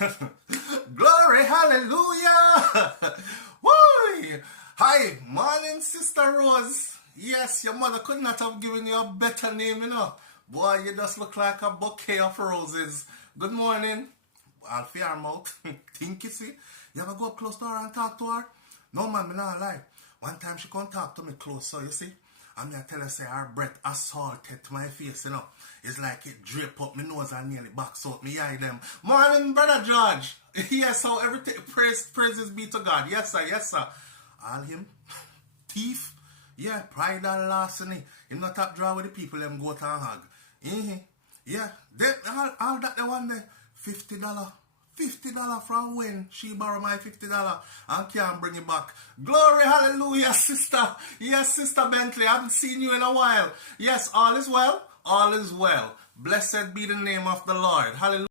Glory, hallelujah. Woo! Hi, morning, Sister Rose. Yes, your mother could not have given you a better name, you know. Boy, you just look like a bouquet of roses. Good morning. I'll fear her mouth. Think you see? You ever go up close to her and talk to her? No, man, me not lie. One time she come talk to me close, so you see? I'm gonna tell her, say, her breath assaulted to my face, you know. It's like it drip up my nose and nearly box out me eye them. Morning, Brother George. Yes, how everything, praises be to God. Yes, sir, yes, sir. All him, thief, yeah, pride and larceny. Him not top draw with the people, them go to and hug. Yeah, they, all that they want there, $50. $50 from when she borrow my $50 and can't bring it back. Glory, hallelujah, sister. Yes, Sister Bentley, I haven't seen you in a while. Yes, all is well. All is well. Blessed be the name of the Lord. Hallelujah.